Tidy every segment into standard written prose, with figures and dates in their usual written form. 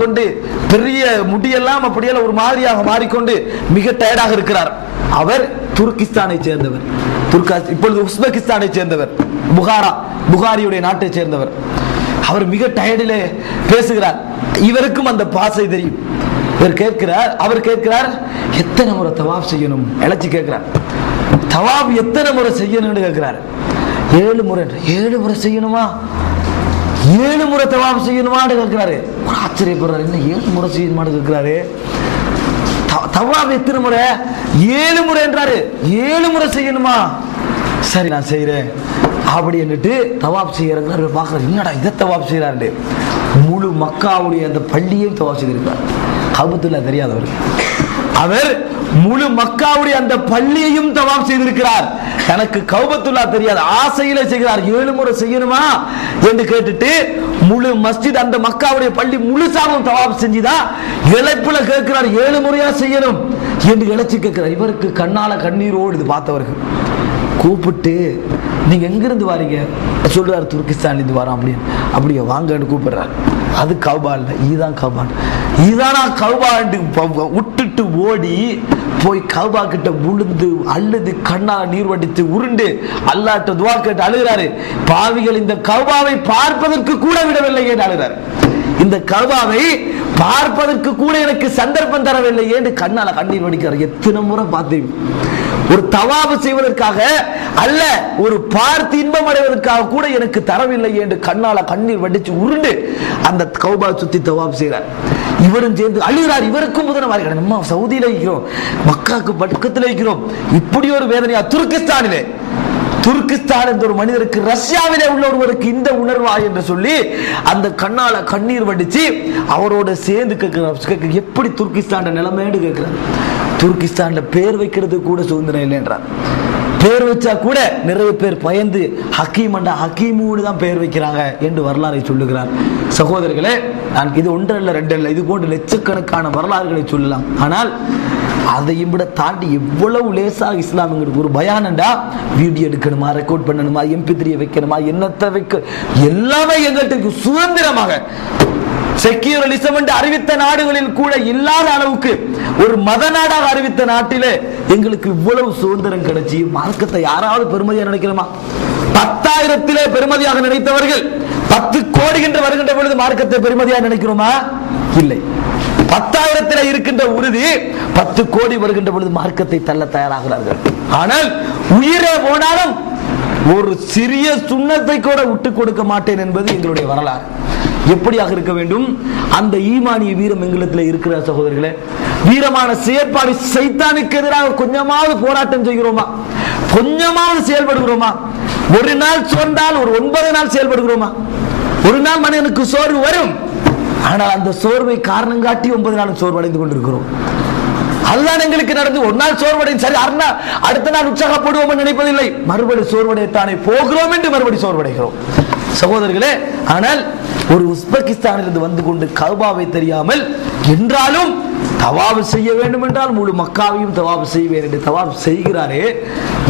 கொண்டு பெரிய முடியெல்லாம் அப்படியெல்லாம் ஒரு மாதிரியாக மாறிக்கொண்டு மிக டயர்டாக இருக்கிறார். அவர் துர்கிஸ்தானை சேர்ந்தவர், இப்பொழுது உஸ்பெகிஸ்தானை சேர்ந்தவர், புகாரியுடைய நாட்டை சேர்ந்தவர். அவர் மிக டயர்டிலே பேசுகிறார். இவருக்கும் அந்த பாசை தெரியும். அவர் கேட்கிறார் எத்தனை முறை தவாப் செய்யணும், இழைச்சி கேட்கிறார். தவாப் எத்தனை முறை செய்யணும்னு கேட்கிறார். 7 முறை. 7 முறை செய்யணுமா? 7 முறை தவாப் செய்யணுமான்னு கேட்கிறாரு. ஒரு ஆச்சரியப்படுறாரு, என்ன 7 முறை செய்யணுமான்னு கேட்கிறாரு. தவாப் எத்தனை முறை? 7 முறை என்றாரு. 7 முறை செய்யணுமா? சரி நான் செய்யறேன் அப்படி என்னட்டு தவாப் செய்யறாரு. பாக்குறாரு, என்னடா இதை தவாப் செய்யறாரு. முழு மக்காவுடைய அந்த பள்ளியையும் தவாப் செய்திருக்கார். கபத்துல்லா தெரியாதவர். அவர் முழு மக்காவுடைய அந்த பள்ளியையும் தவாப் செய்திருக்கிறார். எனக்கு கௌபத்துல்லா தெரியாது, ஆசையில செய்கிறார். 7 முறை செய்யணுமா என்று கேட்டுட்டு முழு மஸ்ஜித் அந்த மக்காவுடைய பள்ளி முழுசாவும் தவாப் செஞ்சுதான் இழைப்புல கேட்கிறார். 7 முறையா செய்யணும் என்று இழைச்சி கேட்கிறார். இவருக்கு கண்ணால கண்ணீர் ஓடுது. பார்த்தவருக்கு கூப்பிட்டு, நீங்க எங்கிருந்து வாரீங்க? சொல்றாரு, துர்கிஸ்தான் இருந்து வரோம். அப்படியே வாங்கன்னு கூப்பிடுறாரு. அது கௌபா இல்ல, இதுதான் கௌபா. இதானா கௌபாண்டு விட்டுட்டு ஓடி போய் கௌபா கிட்ட விழுந்து அழுது கண்ணால நீர் வடித்து உருண்டு அல்லாஹ்ட்ட துஆ கேட்டு அழுகிறாரு. பாவிகள் இந்த கௌபாவை பார்ப்பதற்கு கூட விடவில்லை என்று அழுகிறார். இந்த கௌபாவை பார்ப்பதற்கு கூட எனக்கு சந்தர்ப்பம் தரவில்லை என்று கண்ணால கண்ணீர் வடிக்கிறார். எத்தனை முறை பார்த்தீங்க? ஒரு தவாபு செய்வதற்காக அல்ல, ஒரு பார்த்து இன்பம் அடைவதற்காக கூட எனக்கு தரவில்லை என்று கண்ணால கண்ணீர் வடிச்சு உருண்டு அந்த கௌபா சுத்தி தவாப் செய்கிறார். இவரும் சேர்ந்து அழுகிறார். இவருக்கும் முதல் நம்ம சவுதியில இருக்கிறோம், மக்காவுக்கு பக்கத்தில் இருக்கிறோம், இப்படி ஒரு வேதனையா? துர்கிஸ்தான் என்ற ஒரு மனிதருக்கு, ரஷ்யாவிலே உள்ள ஒருவருக்கு இந்த உணர்வா என்று சொல்லி அந்த கண்ணால கண்ணீர் வடிச்சு அவரோட சேர்ந்து கேட்கிறார். எப்படி துர்கிஸ்தான் நிலைமைன்னு கேட்கிறார். துர்கிஸ்தான்ல பேர் வைக்கிறது கூட சுதந்திரம் இல்லை என்றார். பேர் வச்சா கூட நிறைய பேர் பயந்து ஹக்கீம் அண்டா ஹக்கீமூடு தான் பேர் வைக்கிறாங்க என்று வரலாறை சொல்லுகிறார். சகோதரர்களே, நான் இது 1 அல்ல 2 அல்ல, இது போன்ற லட்சக்கணக்கான வரலாறுகளை சொல்லலாம். ஆனால் அதையும் விட தாண்டி எவ்வளவு லேசாக இஸ்லாம்ங்கிறது ஒரு பயானண்டா வீடியோ எடுக்கணுமா, ரெக்கார்ட் பண்ணணுமா, MP3 வைக்கணுமா, என்னத்தை வைக்க, எல்லாமே எங்களுக்கு சுதந்திரமாக செக்யூரலிசம் என்று அறிவித்த நாடுகளில் கூட இல்லாத அளவுக்கு ஒரு மத நாடாக அறிவித்த நாட்டிலே எங்களுக்கு இவ்வளவு சுதந்திரம் கிடைச்சி மார்க்கத்தை யாராவது பெருமதியாக நினைக்கிறோமா? 10,000 பெருமதியாக நினைத்தவர்கள் 10 கோடி என்று வருகின்ற பொழுது மார்க்கத்தை பெருமதியாக நினைக்கிறோமா? இல்லை. 10,000 இருக்கின்ற உறுதி 10 கோடி வருகின்ற பொழுது மார்க்கத்தை தள்ள தயாராகிறார்கள். ஆனால் உயிரே போனாலும் ஒரு சிறிய சுண்ணத்தை கூட விட்டு கொடுக்க மாட்டேன் என்பது எங்களுடைய வரலாறு. எப்படியாக இருக்க வேண்டும்? அந்த ஈமானிய வீரம் எங்களிடத்தில் இருக்கிற சகோதரர்களே. வீரமான செயற்பாடு, சைத்தானுக்கு எதிராக கொஞ்சமாவது போராட்டம் செய்கிறோமா? கொஞ்சமாவது செயல்படுகிறோமா? ஒரு நாள் சோர்ந்தால் ஒரு 9 நாள் செயல்படுகிறோமா? ஒரு நாள் மனிதனுக்கு சோர்வு வரும், ஆனால் அந்த சோர்வை காரணம் காட்டி 9 நாள் சோர்வடைந்து கொண்டிருக்கிறோம். அதுதான் எங்களுக்கு நடந்து. ஒரு நாள் சோர்வடையும், சரி அடுத்த நாள் உற்சாகப்படுவோம் நினைப்பதில்லை, மறுபடி சோர்வடையத்தானே போகிறோம் என்று மறுபடி சோர்வடைகிறோம் சகோதரர்களே. ஆனால் ஒரு உஸ்பெகிஸ்தானிலிருந்து வந்து கொண்டு கௌபாவை தெரியாமல் என்றாலும் தவாப் செய்ய வேண்டும் என்றால் முழு மக்காவையும் தவாப் செய்வேன் என்று தவாப் செய்கிறாரே,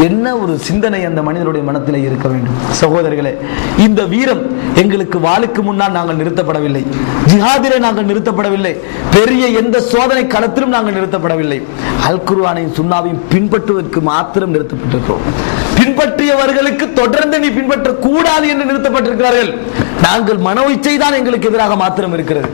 என்ன ஒரு சிந்தனை அந்த மனிதனுடைய மனத்திலே இருக்க வேண்டும் சகோதரர்களே. இந்த வீரம் எங்களுக்கு வாளுக்கு முன்னால் நாங்கள் நிறுத்தப்படவில்லை, ஜிஹாதிலே நாங்கள் நிறுத்தப்படவில்லை, பெரிய எந்த சோதனை களத்திலும் நாங்கள் நிறுத்தப்படவில்லை. அல் குர்ஆனையும் சுன்னாவையும் பின்பற்றுவதற்கு மாத்திரம் நிறுத்தப்பட்டிருக்கிறோம். பின்பற்றியவர்களுக்கு தொடர்ந்து நீ பின்பற்ற கூடாது என்று நிறுத்தப்பட்டிருக்கிறார்கள். நாங்கள் மனோ இச்சை தான் எங்களுக்கு எதிராக மாத்திரம் இருக்கிறது.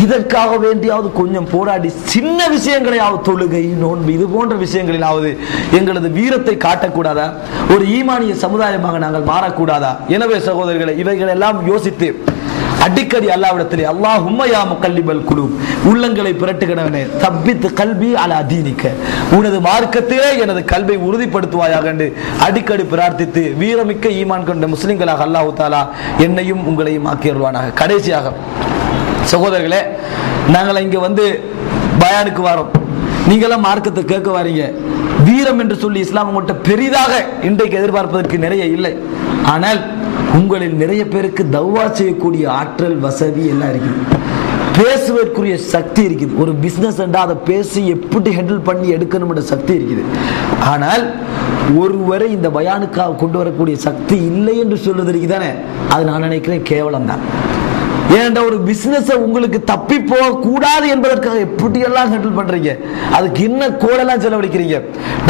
இதற்காக வேண்டியாவது கொஞ்சம் போராடி சின்ன விஷயங்களையாவது, தொழுகை, நோன்பு, இது போன்ற விஷயங்களிலாவது எங்களது வீரத்தை காட்டக்கூடாதா? ஒரு ஈமானிய சமுதாயமாக நாங்கள் மாறக்கூடாதா? எனவே சகோதரர்களை, இவைகள் எல்லாம் யோசித்து அடிக்கடி அல்லாஹ்விடத்திலே அல்லாஹும்ம யா முகல்லிபல் குலூப், உள்ளங்களை புரட்டுகிறவனே, தப்பித் கல்பி அலா தீனிக்க, உனது மார்க்கத்திலே எனது கல்வை உறுதிப்படுத்துவாயாக என்று அடிக்கடி பிரார்த்தித்து வீரமிக்க ஈமான் கொண்ட முஸ்லிம்களாக அல்லாஹ் தஆலா என்னையும் உங்களையும் ஆக்கியருள்வானாக. கடைசியாக சகோதரர்களே, நாங்கள் இங்க வந்து பயானுக்கு வரோம், நீங்களாம் மார்க்கத்தை கேட்க வாரீங்க. வீரம் என்று சொல்லி இஸ்லாம் உங்கள்கிட்ட பெரிதாக இன்றைக்கு எதிர்பார்ப்பதற்கு நிறைய இல்லை. ஆனால் உங்களில் நிறைய பேருக்கு தவ்வா செய்யக்கூடிய ஆற்றல், வசதி எல்லாம் இருக்குது, பேசுவதற்குரிய சக்தி இருக்குது. ஒரு பிசினஸ் அதை பேசி எப்படி ஹேண்டில் பண்ணி எடுக்கணும் என்ற சக்தி இருக்குது. ஆனால் ஒருவரை இந்த பயானுக்காக கொண்டு வரக்கூடிய சக்தி இல்லை என்று சொல்வதற்கு தானே, அது நான் நினைக்கிறேன் கேவலம் தான். ஏன்டா ஒரு பிசினஸ் உங்களுக்கு தப்பி போக கூடாது என்பதற்காக எப்படி எல்லாம் ஹேண்டில் பண்றீங்க, அதுக்கு என்ன கோலெல்லாம் செலவழிக்கிறீங்க.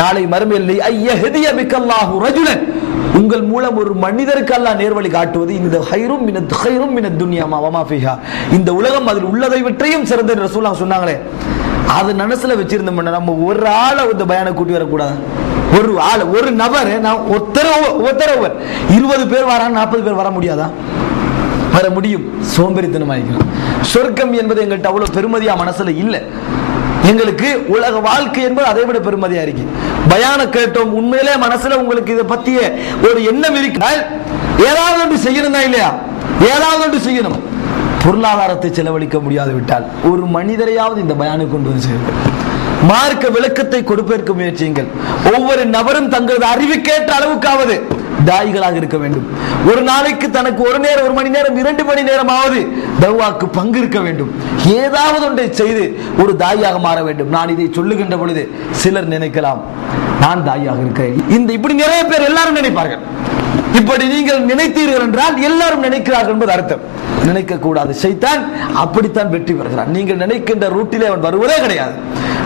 நாளை மறுமையில் ஐயஹதிய பிக்கல்லாஹு ரஜுலன், உங்கள் மூலம் ஒரு மனிதருக்கு அல்லாஹ் நேர்வழி காட்டுவது இந்த ஹைரும் மினத் துன்யா வமா ஃபீஹா, இந்த உலகம் அதில் உள்ளதை விட்டையும் சிறந்த ரசூலுல்லாஹ் சொன்னாங்களே, அது மனசுல வச்சிருந்தோம். நம்ம ஒரு ஆளை இந்த பயானை கூட்டி வரக்கூடாது. ஒரு ஆள், ஒரு நபர், நான் ஒருத்தர் 20 பேர் வரான், 40 பேர் வர முடியாதா? வர முடியும். சோம்பேறித்தனமாயிருக்கிறோம். சொர்க்கம் என்பது எங்கள்கிட்ட அவ்வளவு பெருமதியா மனசுல இல்ல. எங்களுக்கு உலக வாழ்க்கை என்பது அதை விட பெருமதியா இருக்கு. பயான கேட்டோம், உண்மையிலே மனசுல உங்களுக்கு இதை பத்திய ஒரு எண்ணம் இருக்கிறால் ஏதாவது ஒன்று செய்யணும்னா இல்லையா, ஏதாவது ஒன்று செய்யணும். பொருளாதாரத்தை செலவழிக்க முடியாது விட்டால் ஒரு மனிதரையாவது இந்த பயானுக்கு கொண்டு வந்து செய்யுங்கள். மார்க்க விளக்கத்தை கொடுப்பதற்கு முயற்சியுங்கள். ஒவ்வொரு நபரும் தங்களது அறிவுக்கேற்ற அளவுக்காவது தாயிகளாக இருக்க வேண்டும். ஒரு நாளைக்கு தனக்கு ஒரு நேரம், 1 மணி நேரம், 2 மணி நேரமாவது தவாக்கு பங்கு இருக்க வேண்டும். ஏதாவது ஒன்றை செய்து ஒரு தாயாக மாற வேண்டும். நான் இதை சொல்லுகின்ற பொழுது சிலர் நினைக்கலாம், நான் தாயாக இருக்கிறேன். இப்படி நிறைய பேர் எல்லாரும் நினைப்பார்கள். இப்படி நீங்கள் நினைத்தீர்கள் என்றால் எல்லாரும் நினைக்கிறார்கள் என்பது அர்த்தம். நினைக்க கூடாது. ஷைத்தான் அப்படித்தான் வெற்றி பெறுகிறான். நீங்கள் நினைக்கின்ற ரூட்டிலே அவன் வருவதே கிடையாது.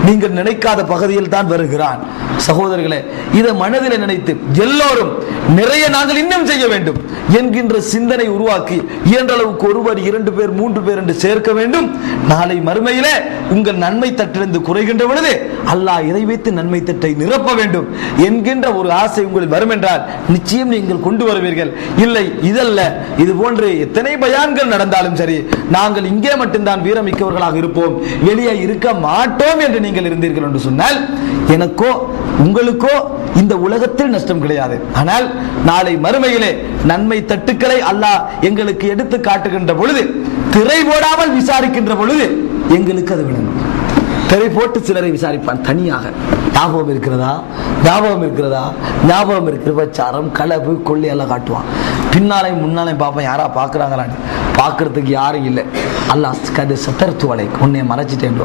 நீங்கள் நினைக்காத பகுதியில் தான் வருகிறான். சகோதரர்களே, இதை மனதில் நினைத்து எல்லோரும் நிறைய நாங்கள் இன்னும் செய்ய வேண்டும் என்கின்ற சிந்தனை உருவாக்கி இயன்ற அளவுக்கு 1 பேர் 2 பேர் 3 பேர் என்று சேர்க்க வேண்டும். நாளை மறுமையிலே உங்கள் நன்மை தட்டிலிருந்து குறைகின்ற பொழுது அல்லாஹ் இதை வைத்து நன்மை தட்டை நிரப்ப வேண்டும் என்கின்ற ஒரு ஆசை உங்களில் வரும் என்றால் நிச்சயம் நீங்கள் கொண்டு வருவீர்கள். இல்லை, இதல்ல, இது போன்று எத்தனை பயான்கள் நடந்தாலும் சரி, நாங்கள் இங்கே மட்டும்தான் வீரமிக்கவர்களாக இருப்போம், வெளியே இருக்க மாட்டோம் என்று நீங்கள் இருந்தீர்கள் என்று சொன்னால் எனக்கோ உங்களுக்கோ இந்த உலகத்தில் நஷ்டம் கிடையாது. ஆனால் நாளை மறுமையிலே நன்மை தட்டுக்களை அல்லாஹ் எங்களுக்கு எடுத்து காட்டுகின்ற பொழுது, திரை போடாமல் விசாரிக்கின்ற பொழுது எங்களுக்கு அது விளங்கும். திரை போட்டு சிலரை விசாரிப்பான் தனியாக. ஞாபகம் இருக்கிறதா, ஞாபகம் இருக்கிறதா, ஞாபகம் இருக்கிற விபச்சாரம், களவு, கொள்ளை எல்லாம் காட்டுவான். பின்னாலையும் முன்னாலையும் பார்ப்பேன், யாரா பார்க்குறாங்களான்னு. பார்க்கறதுக்கு யாரும் இல்லை. அல்லாஹ் கது சத்தர்த்துவலை உன்னை மறைச்சிட்டேன்.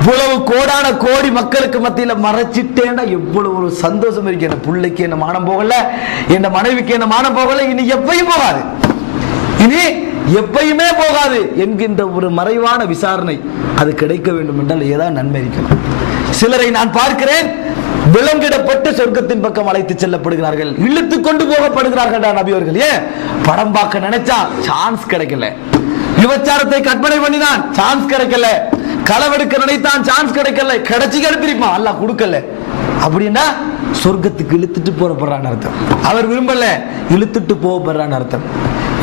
இவ்வளவு கோடான கோடி மக்களுக்கு மத்தியில மறைச்சிட்டேன்னா எவ்வளவு ஒரு சந்தோஷம் இருக்கு. என் பிள்ளைக்கு என்ன மானம் போகல, என் மனைவிக்கு என்ன மானம் போகல, இனி எப்பயும் போகாது, இனி எப்பயுமே போகாது என்கின்ற ஒரு மறைவான விசாரணை அது கிடைக்க வேண்டும் என்றால் ஏதாவது நன்மை இருக்கணும். சிலரை நான் பார்க்கிறேன், விலங்கிடப்பட்டு சொர்க்கத்தின் பக்கம் அழைத்து செல்லப்படுகிறார்கள், இழுத்து கொண்டு போகப்படுகிறார்கள். நபி அவர்கள் ஏன் படம் பார்க்க நினைச்சா சான்ஸ் கிடைக்கல, விபச்சாரத்தை கற்பனை பண்ணினான் சான்ஸ் கிடைக்கல, களவெடுக்க நினைத்தான் சான்ஸ் கிடைக்கல, கிடைச்சி கிடைப்பிருப்பான் அல்லாஹ் கொடுக்கல. அப்படின்னா சொர்க்கத்துக்கு இழுத்துட்டு போறப்படுறான்னு அர்த்தம். அவர் விரும்பல, இழுத்துட்டு போகப்படுறான்னு அர்த்தம்.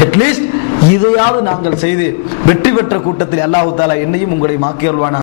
அட்லீஸ்ட் இதையாவது நாங்கள் செய்து வெற்றி பெற்ற கூட்டத்தில் அல்லாஹ் தஆலா என்னையும் உங்களை மாக்கி அருள்வானா.